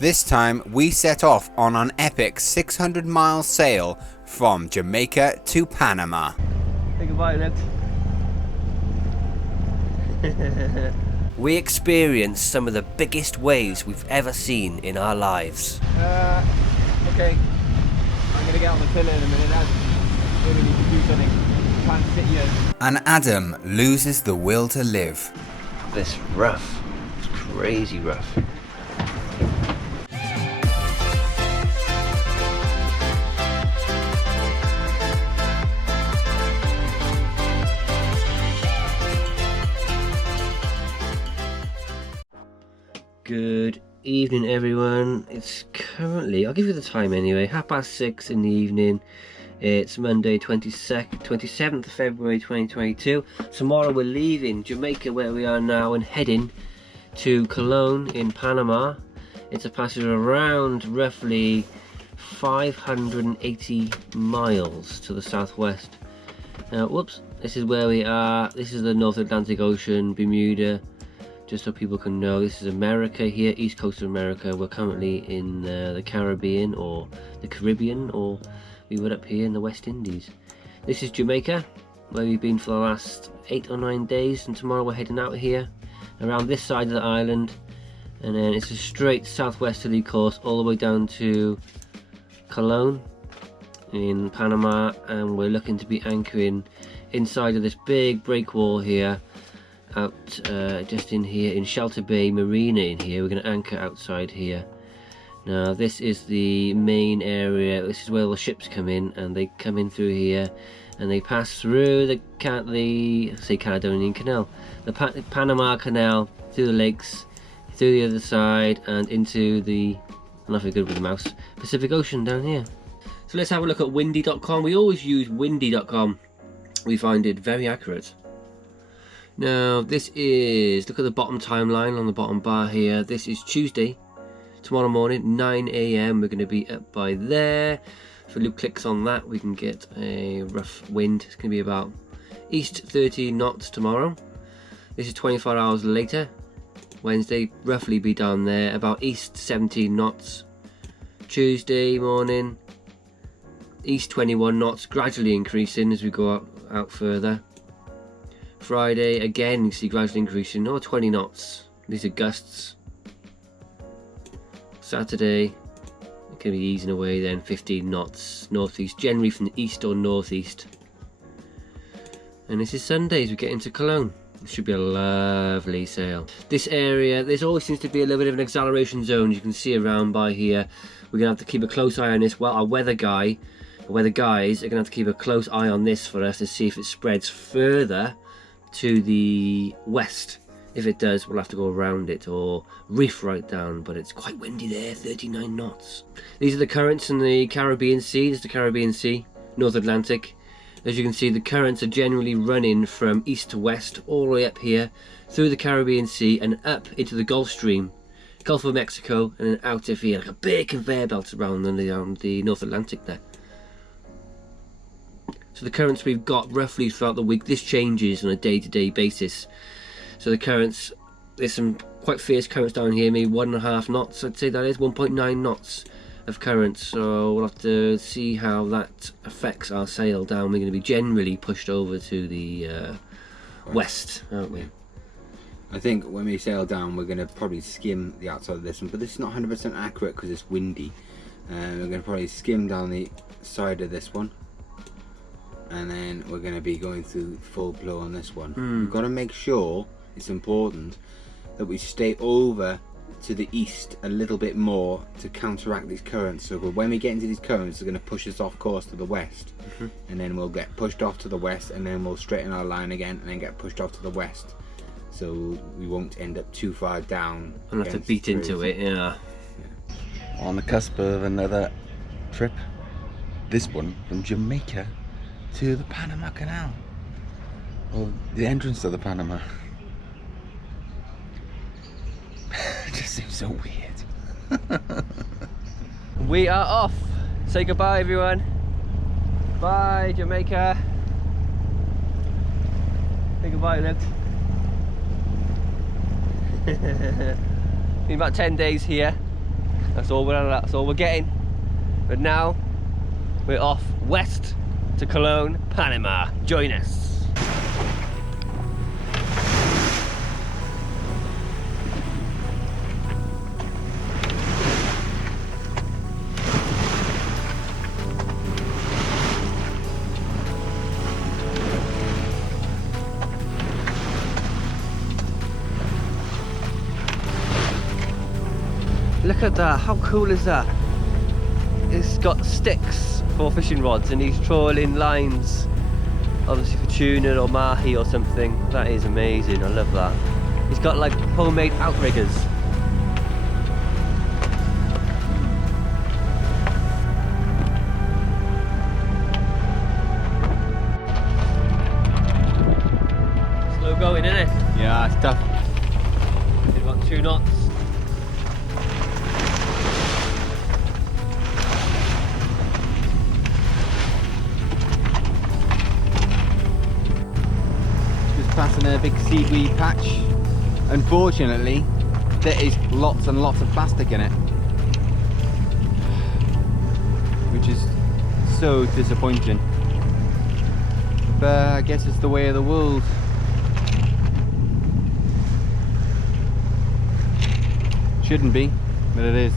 This time we set off on an epic 600-mile sail from Jamaica to Panama. Think about it. We experienced some of the biggest waves we've ever seen in our lives. Okay, I'm gonna get on the pillar in a minute. I really need to do something. Can't sit here. And Adam loses the will to live. This rough, it's crazy rough. Good evening everyone, it's currently, I'll give you the time anyway, 6:30 in the evening. It's Monday 27th of February 2022. Tomorrow we're leaving Jamaica where we are now and heading to Cologne in Panama. It's a passage around roughly 580 miles to the southwest. Now whoops, this is where we are, this is the North Atlantic Ocean, Bermuda. Just so people can know, this is America here, east coast of America. We're currently in the Caribbean or the Caribbean, or we were up here in the West Indies. This is Jamaica, where we've been for the last 8 or 9 days, and tomorrow we're heading out here around this side of the island, and then it's a straight southwesterly course all the way down to Cologne in Panama, and we're looking to be anchoring inside of this big breakwall here. Out just in here in Shelter Bay Marina in here. We're going to anchor outside here. Now this is the main area, this is where all the ships come in, and they come in through here and they pass through the Caledonian Canal, the Panama Canal, through the lakes, through the other side and into the, I'm not very good with the mouse, Pacific Ocean down here. So let's have a look at windy.com. We always use windy.com. We find it very accurate. Now this is, look at the bottom timeline on the bottom bar here. This is Tuesday, tomorrow morning, 9 AM. We're going to be up by there. If Luke clicks on that, we can get a rough wind. It's going to be about east 30 knots tomorrow. This is 24 hours later, Wednesday, roughly be down there, about east 17 knots. Tuesday morning, east 21 knots, gradually increasing as we go out further. Friday again, you see gradually increasing, 20 knots. These are gusts. Saturday, it can be easing away then, 15 knots northeast, generally from the east or northeast. And this is Sunday as we get into Cologne. It should be a lovely sail. This area, there always seems to be a little bit of an acceleration zone. You can see around by here. We're gonna have to keep a close eye on this. Well, our weather guys are gonna have to keep a close eye on this for us to see if it spreads further to the west. If it does, we'll have to go around it or reef right down, but it's quite windy there, 39 knots. These are the currents in the Caribbean Sea. This is the Caribbean Sea, North Atlantic. As you can see, the currents are generally running from east to west, all the way up here, through the Caribbean Sea and up into the Gulf Stream, Gulf of Mexico, and then out of here, like a big conveyor belt around the North Atlantic there. So the currents we've got roughly throughout the week, this changes on a day-to-day basis. So the currents, there's some quite fierce currents down here, maybe 1.5 knots, I'd say that is, 1.9 knots of currents. So we'll have to see how that affects our sail down. We're going to be generally pushed over to the west, aren't we? I think when we sail down, we're going to probably skim the outside of this one, but this is not 100% accurate because it's windy. We're going to probably skim down the side of this one. And then we're going to be going through full blow on this one. We've got to make sure, it's important, that we stay over to the east a little bit more to counteract these currents. So when we get into these currents, they're going to push us off course to the west. And then we'll get pushed off to the west, and then we'll straighten our line again and then get pushed off to the west. So we won't end up too far down. I'll have to beat into it, yeah. On the cusp of another trip. This one from Jamaica to the Panama Canal, or the entrance to the Panama. It just seems so weird. We are off. Say goodbye everyone. Bye Jamaica. Say goodbye, Luke. Been about 10 days here. That's all we're getting. But now we're off west to Cologne, Panama. Join us. Look at that, how cool is that? It's got sticks for fishing rods and he's trawling lines, obviously for tuna or mahi or something. That is amazing, I love that. He's got like homemade outriggers. Slow going, isn't it? Yeah, it's tough. We've got 2 knots. Passing a big seaweed patch. Unfortunately, there is lots and lots of plastic in it, which is so disappointing. But I guess it's the way of the world. Shouldn't be, but it is.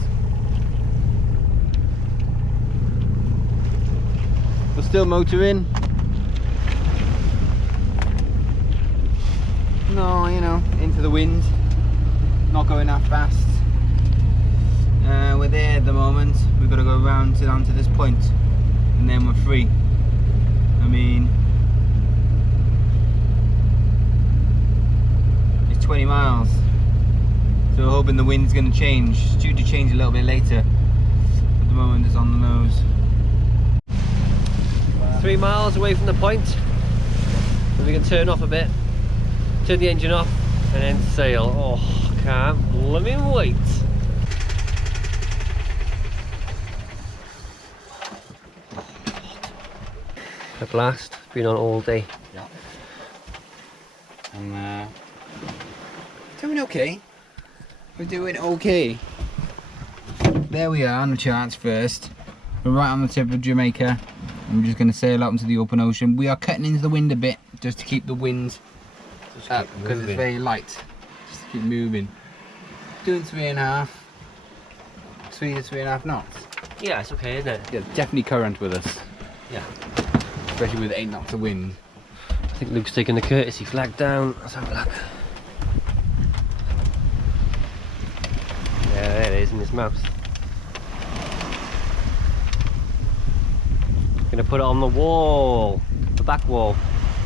We're still motoring. No, you know, into the wind, not going that fast. We're there at the moment. We've got to go around to down to this point, and then we're free. I mean, it's 20 miles, so we're hoping the wind's going to change. It's due to change a little bit later. At the moment, it's on the nose. 3 miles away from the point, so we can turn off a bit. Turn the engine off and then sail. Oh, can't blooming wait. At last, been on all day. Yeah. And doing okay. We're doing okay. There we are on the charts first. We're right on the tip of Jamaica. I'm just going to sail out into the open ocean. We are cutting into the wind a bit just to keep the wind up because it's very light. Just to keep moving. Doing 3.5. 3 to 3.5 knots. Yeah, it's okay, isn't it? Yeah, definitely current with us. Yeah. Especially with 8 knots of wind. I think Luke's taking the courtesy flag down. Let's have a look. Yeah, there it is in his mouth. Gonna put it on the wall, the back wall,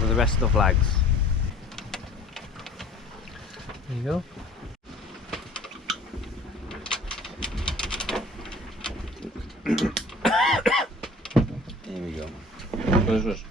with the rest of the flags. There you go. There we go. What is this?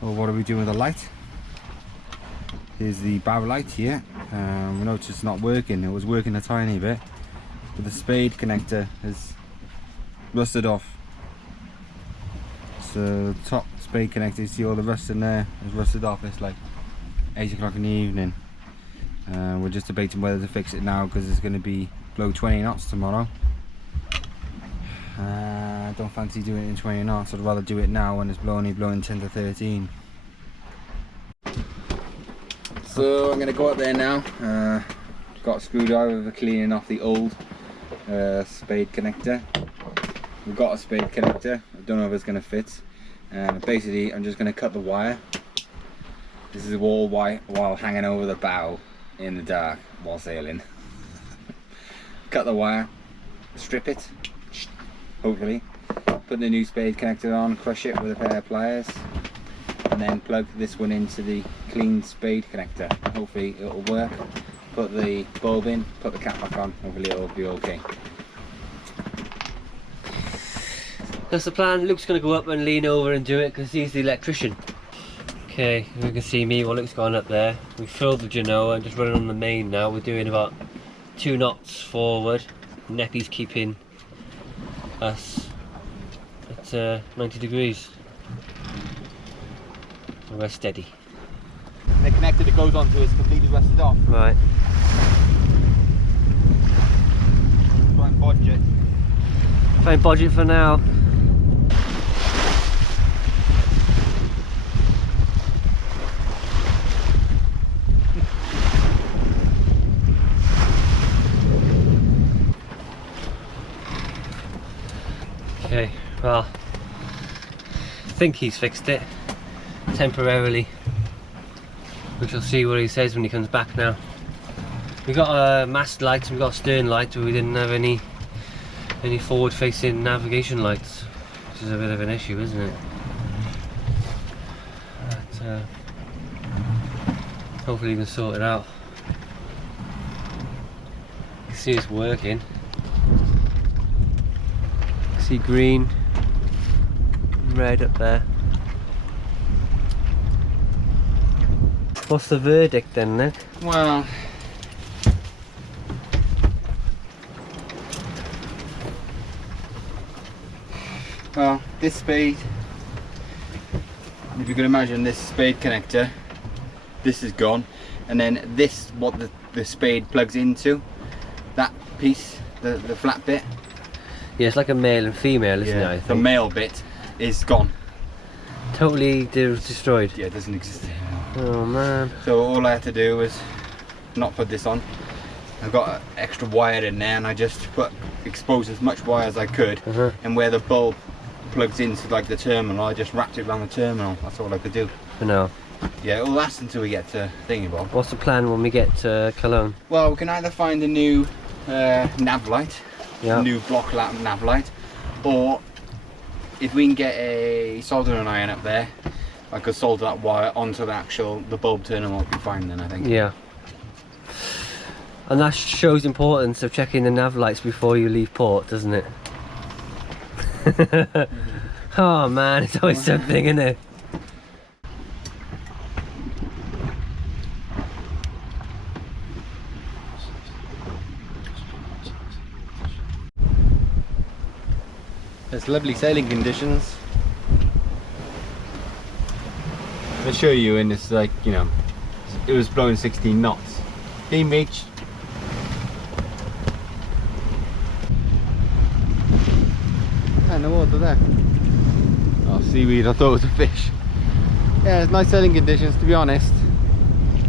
Well, what are we doing with the light? Here's the bow light here. We noticed it's not working. It was working a tiny bit, but the spade connector has rusted off. So the top spade connector, you see all the rust in there, is rusted off. It's like 8 o'clock in the evening. We're just debating whether to fix it now because it's going to be below 20 knots tomorrow. I don't fancy doing it in 20 knots. I'd rather do it now when it's only blowing 10 to 13. So I'm going to go up there now. Got a screwdriver for cleaning off the old spade connector. We've got a spade connector. I don't know if it's going to fit. Basically, I'm just going to cut the wire. This is all while hanging over the bow in the dark while sailing. cut the wire, strip it, hopefully, put the new spade connector on, crush it with a pair of pliers, and then plug this one into the clean spade connector. Hopefully it'll work. Put the bulb in, put the cap back on, hopefully it'll be okay. That's the plan. Luke's going to go up and lean over and do it because he's the electrician. Okay, you can see me while Luke's gone up there. We filled the Genoa and just running on the main now. We're doing about 2 knots forward. Neppy's keeping us at 90 degrees. And we're steady. The connector that goes onto is completely rusted off. Right. Try and bodge it. Try and bodge it for now. Okay, well, I think he's fixed it temporarily. We shall see what he says when he comes back now. We got mast lights, we got stern lights, but we didn't have any forward-facing navigation lights, which is a bit of an issue, isn't it? But hopefully we can sort it out. You can see it's working. See green, red up there. What's the verdict then, Nick? Well, this spade, if you can imagine this spade connector, this is gone, and then this, what the spade plugs into, that piece, the flat bit. Yeah, it's like a male and female, isn't it? I think the male bit is gone. Totally destroyed. Yeah, it doesn't exist anymore. Oh man. So all I had to do was not put this on. I've got extra wire in there, and I just exposed as much wire as I could, and where the bulb plugs into like the terminal, I just wrapped it around the terminal. That's all I could do. For now. Yeah, it'll last until we get to Thingy Bob. What's the plan when we get to Cologne? Well, we can either find a new nav light, Yeah. new block lamp nav light, or if we can get a soldering iron up there, I could solder that wire onto the bulb terminal. Will be fine then, I think. Yeah. And that shows the importance of checking the nav lights before you leave port, doesn't it? Oh man, it's always something, isn't it? It's lovely sailing conditions. I'll show you, and it's like, you know, it was blowing 16 knots. Beam reached. And the water there. Oh, seaweed, I thought it was a fish. Yeah, it's nice sailing conditions, to be honest.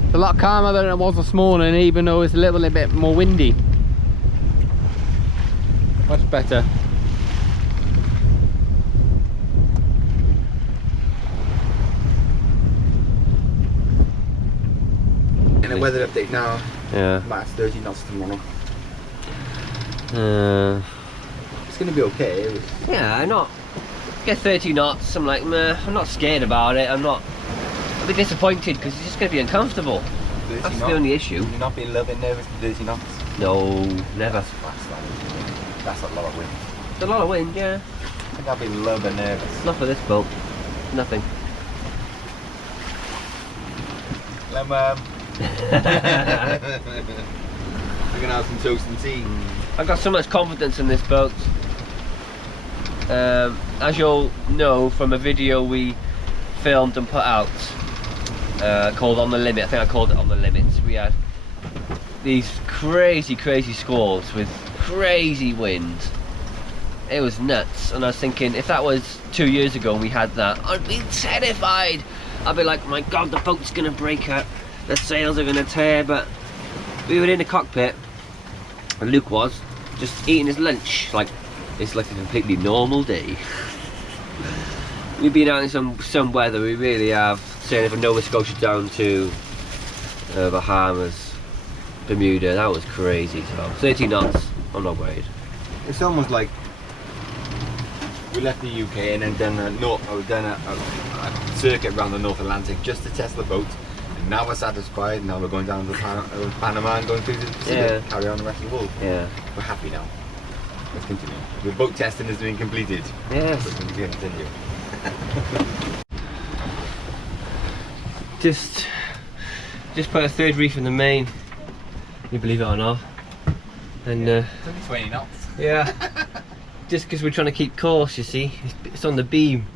It's a lot calmer than it was this morning, even though it's a little bit more windy. Much better. And the weather update now. Yeah. Max 30 knots tomorrow. It's gonna be okay. Yeah, I'm not. Get 30 knots. I'm like, meh. I'm not scared about it. I'm not. I'll be disappointed because it's just gonna be uncomfortable. That's the only issue. You're not being a little bit nervous with 30 knots? No, never. That's a lot of wind. It's a lot of wind, yeah. I think I've been a little bit nervous. Not for this boat. Nothing. We're gonna have some toast and tea. I've got so much confidence in this boat. As you'll know from a video we filmed and put out called On the Limit, I think I called it On the Limit. We had these crazy squalls with crazy wind. It was nuts, and I was thinking if that was 2 years ago and we had that, I'd be terrified. I'd be like, my god, the boat's gonna break up, the sails are gonna tear. But we were in the cockpit and Luke was just eating his lunch like it's like a completely normal day. We've been out in some weather, we really have, saying from Nova Scotia down to Bahamas, Bermuda. That was crazy. So 30 knots, I'm not worried. It's almost like we left the UK and then done a circuit around the North Atlantic just to test the boat. And now we're satisfied. Now we're going down to Panama and going through the Pacific. Carry on the rest of the world. Yeah. We're happy now. Let's continue. The boat testing is being completed. Yes. So we can continue. Just put a third reef in the main. You believe it or not. And It's only 20 knots. yeah. Just because we're trying to keep course, you see. It's on the beam,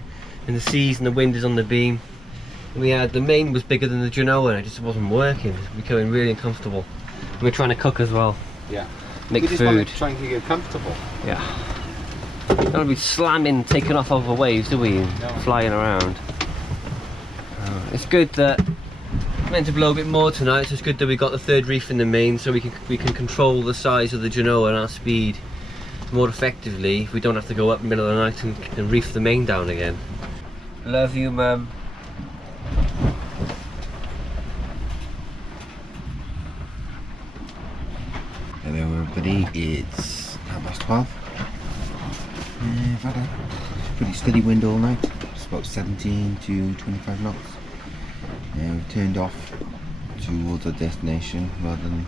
and the seas and the wind is on the beam. And we had the main was bigger than the Genoa, and it just wasn't working. It was becoming really uncomfortable. And we're trying to cook as well. Yeah. Make we just food. want to try and keep it comfortable. Yeah. We don't want to be slamming, taking off over waves, do we? And flying around. It's good that it's meant to blow a bit more tonight, so it's good that we got the third reef in the main, so we can control the size of the Genoa and our speed more effectively. If we don't have to go up in the middle of the night and reef the main down again. Love you, Mum. Hello everybody, it's 12:30. I've had a pretty steady wind all night. It's about 17 to 25 knots. We've turned off towards our destination rather than...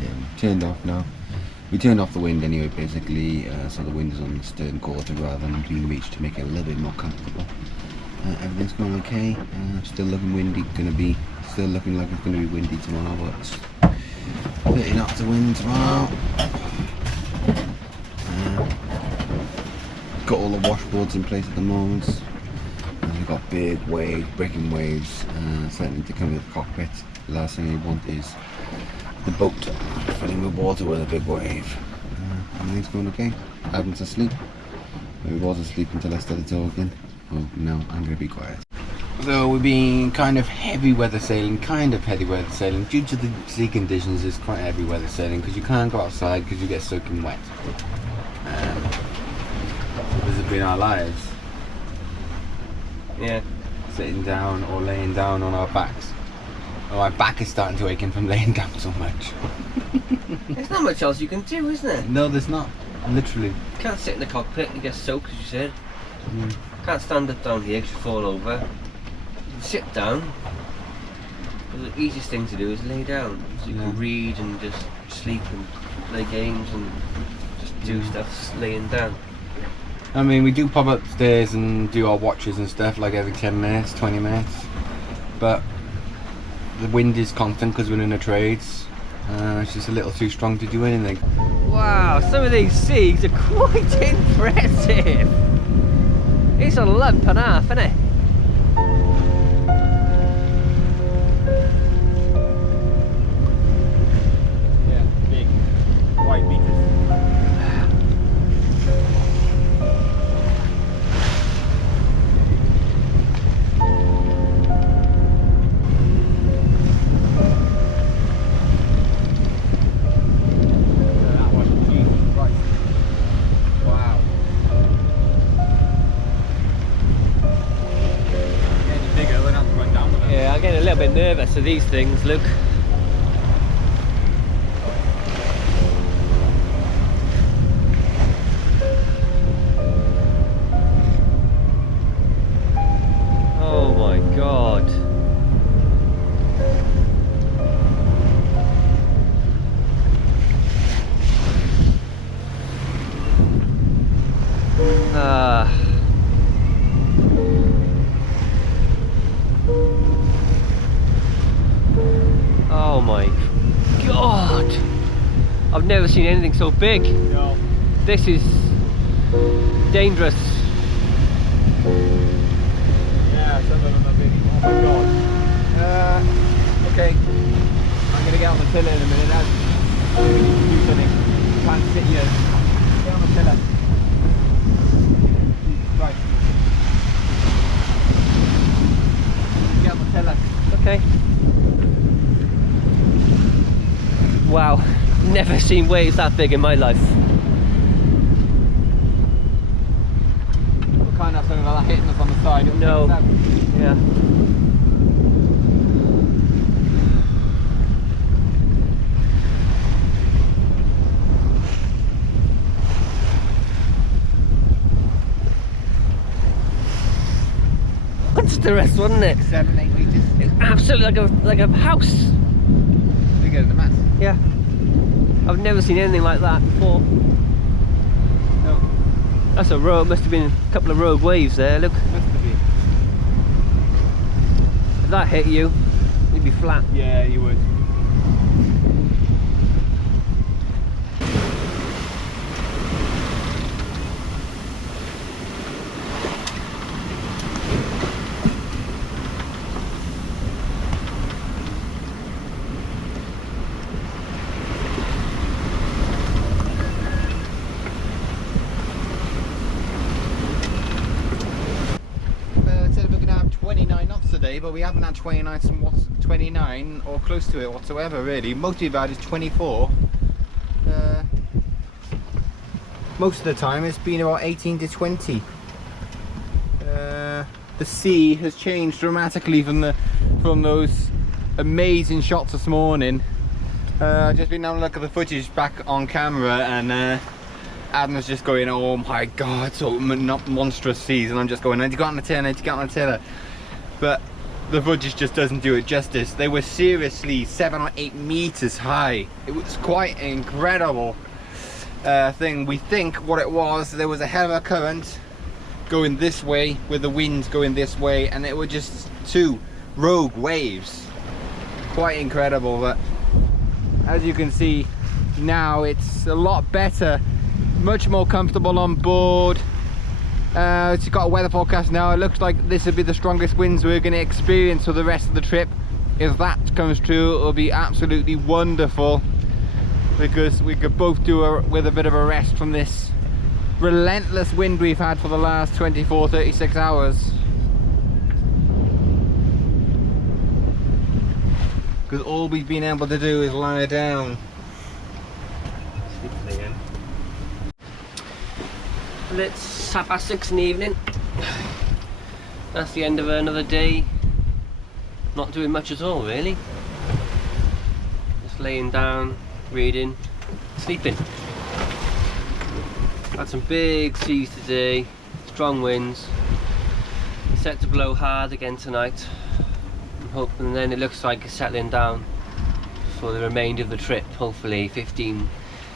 Yeah, we've turned off now. We turned off the wind anyway, basically, so the wind is on the stern quarter rather than being reached to make it a little bit more comfortable. Everything's going okay. Still looking windy. Still looking like it's going to be windy tomorrow, but it's 30 knots of wind tomorrow. Got all the washboards in place at the moment. We've got big waves, breaking waves, threatening to come into the cockpit. The last thing you want is the boat filling with water with a big wave. Everything's going okay. Adam's asleep. He was asleep until I started talking. Well, no, I'm going to be quiet. So we've been kind of heavy weather sailing, due to the sea conditions. It's quite heavy weather sailing because you can't go outside because you get soaking wet. This has been our lives. Yeah. Sitting down or laying down on our backs. Oh, my back is starting to ache from laying down so much. There's not much else you can do, is there? No, there's not. Literally. You can't sit in the cockpit and get soaked, as you said. Can't stand up down here because you fall over. You can sit down. But the easiest thing to do is lay down. So you can read and just sleep and play games and just do stuff laying down. I mean, we do pop upstairs and do our watches and stuff like every 10 minutes, 20 minutes. But the wind is constant because we're in the trades. It's just a little too strong to do anything. Wow, some of these seas are quite impressive. It's a lump and a half, isn't it? Yeah, big white beaters. A little bit nervous of these things, look. Oh my god. Oh my god! I've never seen anything so big. No. This is dangerous. Yeah, some of them are big. Oh my god. Okay. I'm gonna get on the tiller in a minute now. Do something. Can't sit here. Get on the tiller. Right. Get on the tiller. Okay. Wow, never seen waves that big in my life. We can't have something like that hitting us on the side. No. Yeah. monstrous, wasn't it? 7-8 meters. It's absolutely like a house. Bigger than the mast. Yeah. I've never seen anything like that before. No. That's a rogue, must have been a couple of rogue waves there, look. Must have been. If that hit you, you'd be flat. Yeah, you would. Said we're going to have 29 knots today, but we haven't had 29 or close to it whatsoever, really. Most we've had is 24. Most of the time it's been about 18 to 20. The sea has changed dramatically from those amazing shots this morning. I've just been having a look at the footage back on camera, and Adam was just going, oh my god, so monstrous seas, and I'm just going, I need to get on the tail, I need to get on the tail. But the footage just doesn't do it justice. They were seriously 7 or 8 meters high. It was quite an incredible thing. We think what it was, there was a hell of a current going this way with the wind going this way, and it were just 2 rogue waves. Quite incredible. But as you can see now, it's a lot better, much more comfortable on board. It's got a weather forecast now. It looks like this will be the strongest winds we're going to experience for the rest of the trip. If that comes true, it'll be absolutely wonderful, because we could both do with a bit of a rest from this relentless wind we've had for the last 24-36 hours. Because all we've been able to do is lie down. It's 6:30 in the evening. That's the end of another day. Not doing much at all, really. Just laying down, reading, sleeping. Had some big seas today, strong winds. Set to blow hard again tonight. I'm hoping, and then it looks like it's settling down for the remainder of the trip. Hopefully 10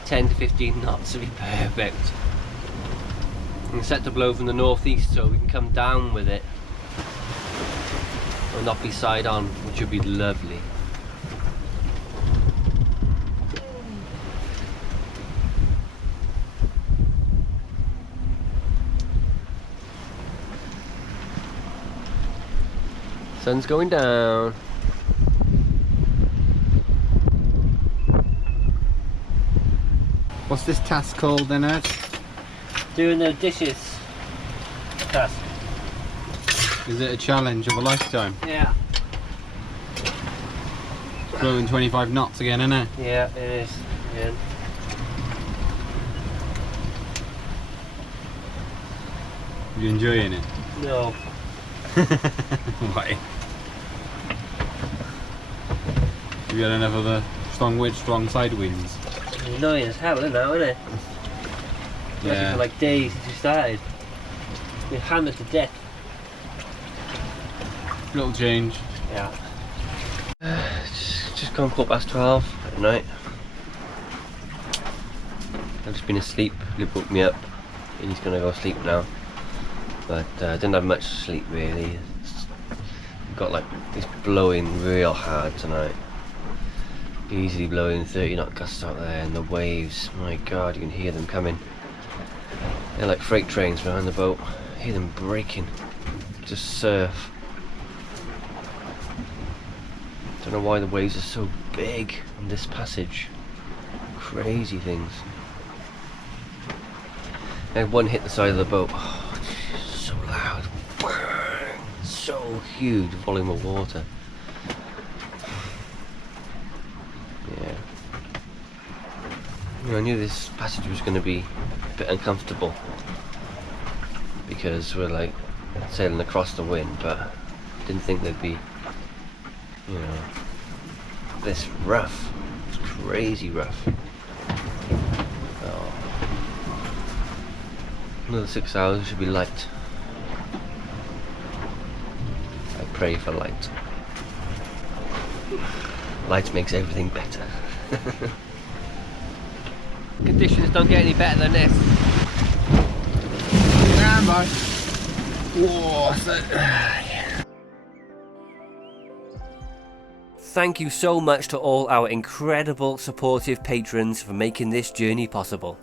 to 15 knots will be perfect. And set to blow from the northeast, so we can come down with it or not be side on, which would be lovely. Sun's going down. What's this task called then, Ed? Doing the dishes task. Is it a challenge of a lifetime? Yeah. It's blowing 25 knots again, isn't it? Yeah, it is. Yeah. Are you enjoying it? No. Why? Have you had enough of the strong side winds? It's annoying as hell now, isn't it? Yeah. For like days since we started. We're hammered to death. Little change. Yeah. Just gone 12:15 at night. I've just been asleep. Luke woke me up and he's gonna go sleep now. But I didn't have much sleep really. It's blowing real hard tonight. Easily blowing 30 knot gusts out there, and the waves, my god, you can hear them coming. They're like freight trains behind the boat. Hear them breaking. Just surf. Don't know why the waves are so big on this passage. Crazy things. I had one hit the side of the boat. Oh, so loud. So huge volume of water. Yeah. I knew this passage was going to be a bit uncomfortable because we're like sailing across the wind, but didn't think there'd be, you know, this rough. It's crazy rough. Oh. Another 6 hours should be light. pray for light. Light makes everything better. Conditions don't get any better than this. Stand by. Whoa, Thank you so much to all our incredible supportive patrons for making this journey possible.